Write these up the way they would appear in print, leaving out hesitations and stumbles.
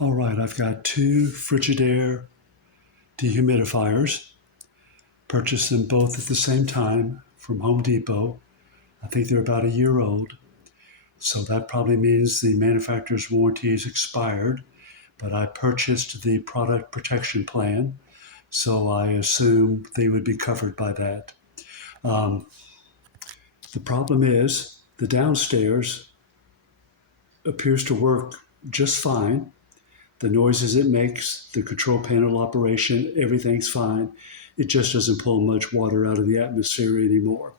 All right, I've got two Frigidaire dehumidifiers. Purchased them both at the same time from Home Depot. I think they're about a year old. So that probably means the manufacturer's warranty is expired, but I purchased the product protection plan, so I assume they would be covered by that. Um, the problem is the downstairs appears to work just fine. The noises it makes, the control panel operation, everything's fine. It just doesn't pull much water out of the atmosphere anymore.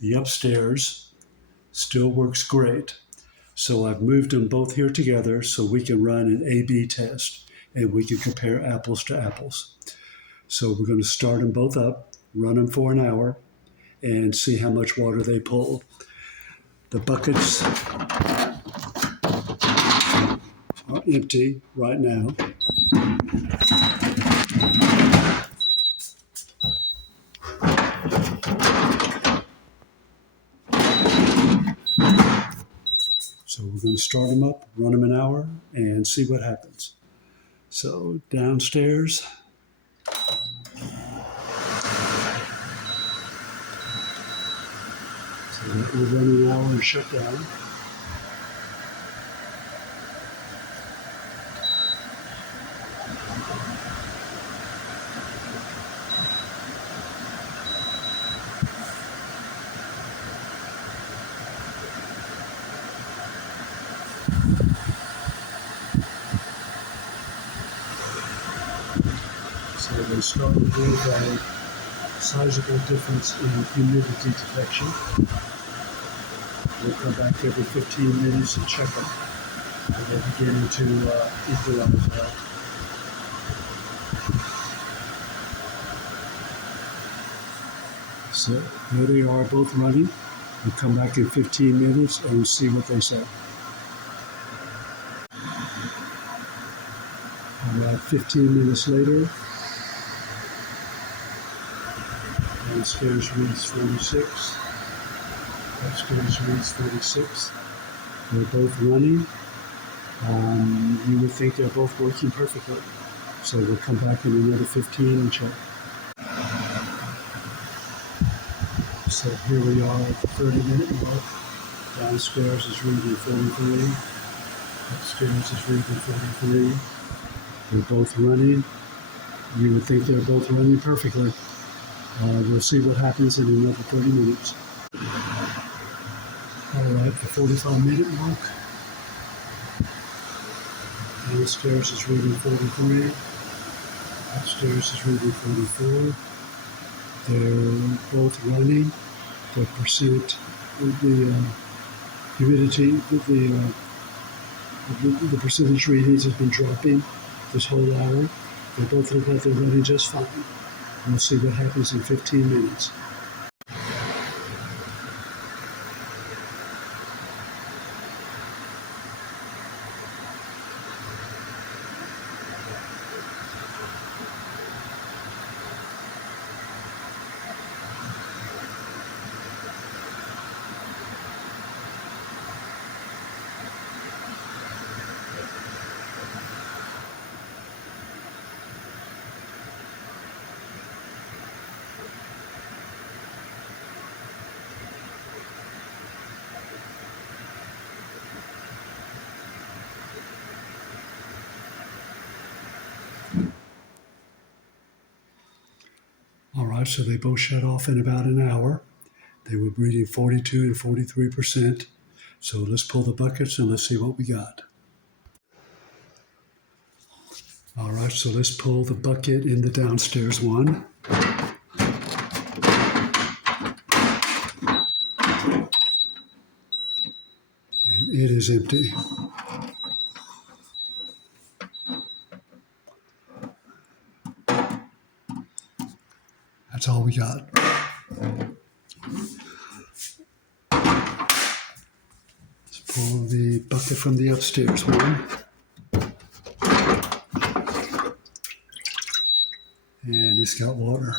The upstairs still works great. So I've moved them both here together so we can run an A/B test and we can compare apples to apples. So we're going to start them both up, run them for an hour, and see how much water they pull. The buckets are empty right now. So we're going to start them up, run them an hour, and see what happens. So downstairs, so we'll run an hour and shut down. So they started with a sizable difference in humidity detection. We'll come back every 15 minutes and check them. And they're beginning to equalize out. So here they are both running. We'll come back in 15 minutes and see what they say. About 15 minutes later, downstairs reads 46. Upstairs reads 46. They're both running. You would think they're both working perfectly. So we'll come back in another 15 and check. So here we are at the 30-minute mark. Downstairs is reading 43. Upstairs is reading 43. They're both running. You would think they're both running perfectly. We'll see what happens in another 30 minutes. All right, the 45-minute mark. Downstairs is reading 43. Upstairs is reading 44. They're both running. The percent, the humidity, the percentage readings have been dropping this whole hour. They both look like they're running just fine. We'll see what happens in 15 minutes. All right, so they both shut off in about an hour. They were reading 42 and 43%. So let's pull the buckets and let's see what we got. All right, so let's pull the bucket in the downstairs one. And it is empty. That's all we got. Let's pull the bucket from the upstairs one. And it's got water.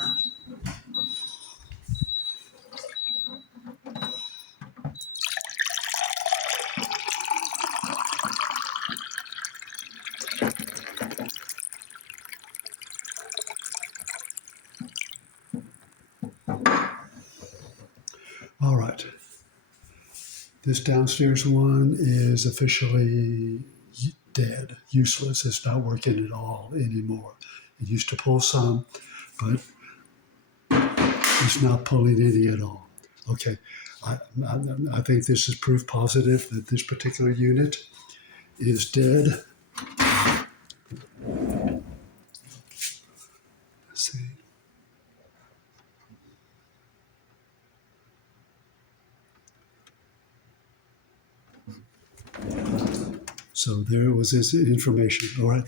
This downstairs one is officially dead, useless. It's not working at all anymore. It used to pull some, but it's not pulling any at all. Okay, I think this is proof positive that this particular unit is dead. Let's see. So there was this information. All right.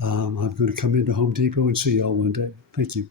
I'm going to come into Home Depot and see y'all one day. Thank you.